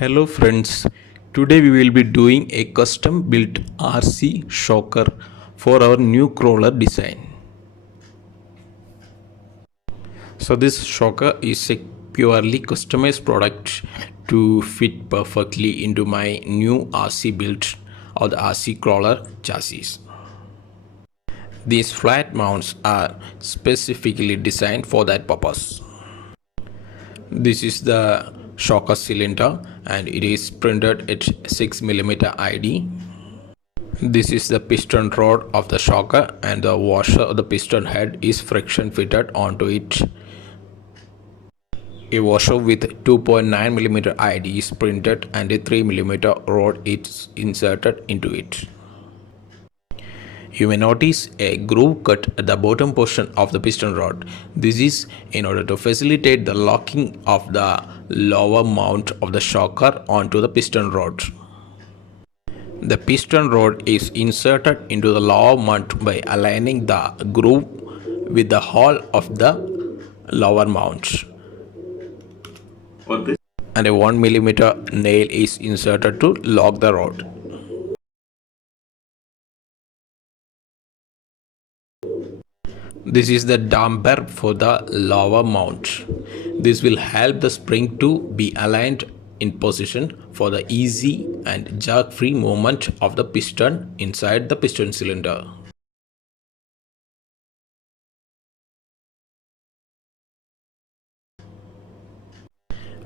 Hello friends, today we will be doing a custom built RC shocker for our new crawler design. So this shocker is a purely customized product to fit perfectly into my new RC build or the RC crawler chassis. These flat mounts are specifically designed for that purpose. This is the shocker cylinder and it is printed at 6mm ID. This is the piston rod of the shocker and the washer of the piston head is friction fitted onto it. A washer with 2.9mm ID is printed and a 3mm rod is inserted into it. You may notice a groove cut at the bottom portion of the piston rod. This is in order to facilitate the locking of the lower mount of the shocker onto the piston rod. The piston rod is inserted into the lower mount by aligning the groove with the hole of the lower mount. And a 1mm nail is inserted to lock the rod. This is the damper for the lower mount. This will help the spring to be aligned in position for the easy and jerk-free movement of the piston inside the piston cylinder.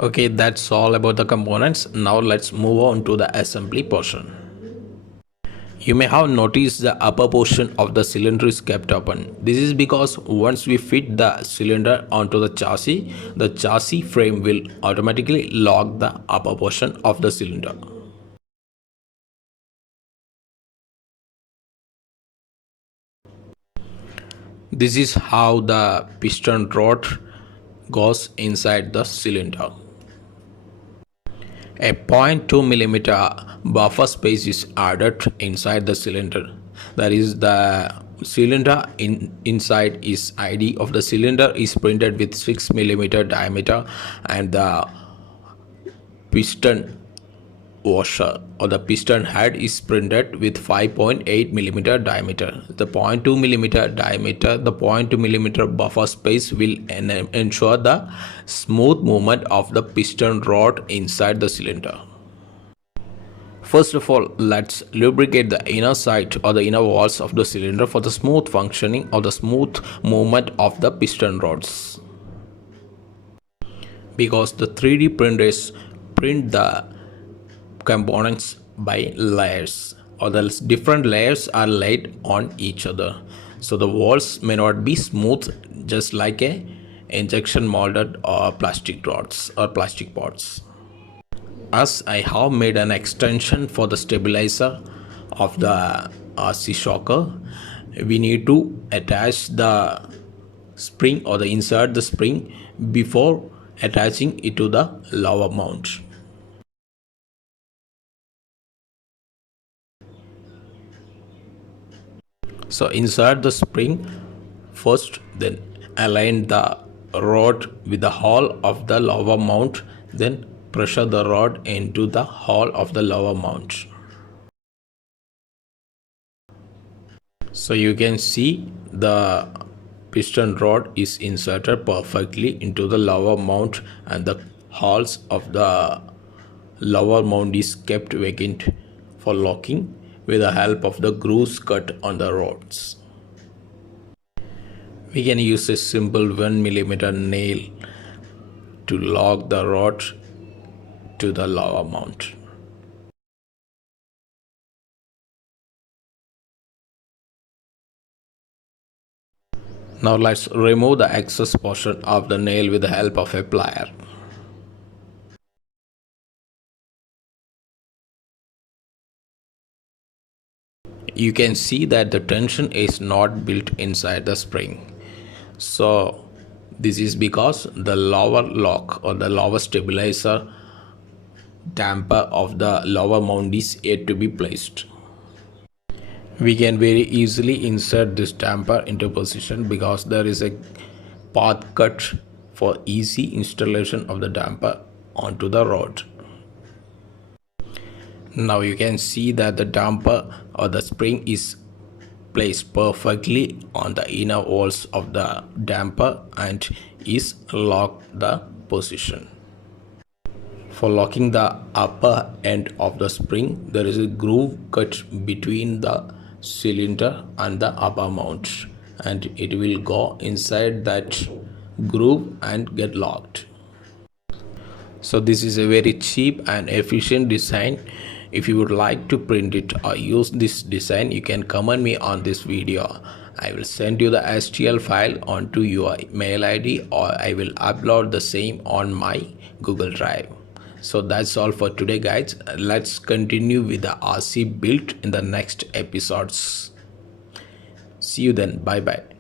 Okay, that's all about the components. Now let's move on to the assembly portion. You may have noticed the upper portion of the cylinder is kept open. This is because once we fit the cylinder onto the chassis frame will automatically lock the upper portion of the cylinder. This is how the piston rod goes inside the cylinder. A 0.2mm buffer space is added inside the cylinder. That is, the cylinder inside is ID of the cylinder is printed with 6mm diameter and the piston washer or the piston head is printed with 5.8mm diameter. The 0.2mm diameter, the 0.2mm buffer space will ensure the smooth movement of the piston rod inside the cylinder. First of all, let's lubricate the inner side or the inner walls of the cylinder for the smooth functioning or the smooth movement of the piston rods. Because the 3D printers print the components by layers or the different layers are laid on each other, so the walls may not be smooth just like a injection molded or plastic rods or plastic pots. As I have made an extension for the stabilizer of the RC shocker, we need to attach the spring or insert the spring before attaching it to the lower mount. So insert the spring first, then align the rod with the hole of the lower mount, then pressure the rod into the hole of the lower mount. So you can see the piston rod is inserted perfectly into the lower mount and the holes of the lower mount is kept vacant for locking with the help of the grooves cut on the rods. We can use a simple 1mm nail to lock the rod to the lower mount. Now let's remove the excess portion of the nail with the help of a plier. You can see that the tension is not built inside the spring. So this is because the lower lock or the lower stabilizer damper of the lower mount is yet to be placed. We can very easily insert this damper into position because there is a path cut for easy installation of the damper onto the rod. Now you can see that the damper or the spring is placed perfectly on the inner walls of the damper and is locked the position. For locking the upper end of the spring, there is a groove cut between the cylinder and the upper mount, and it will go inside that groove and get locked. So this is a very cheap and efficient design. If you would like to print it or use this design, you can comment me on this video. I will send you the STL file onto your mail ID, or I will upload the same on my Google Drive. So that's all for today, guys. Let's continue with the RC build in the next episodes. See you then. Bye bye.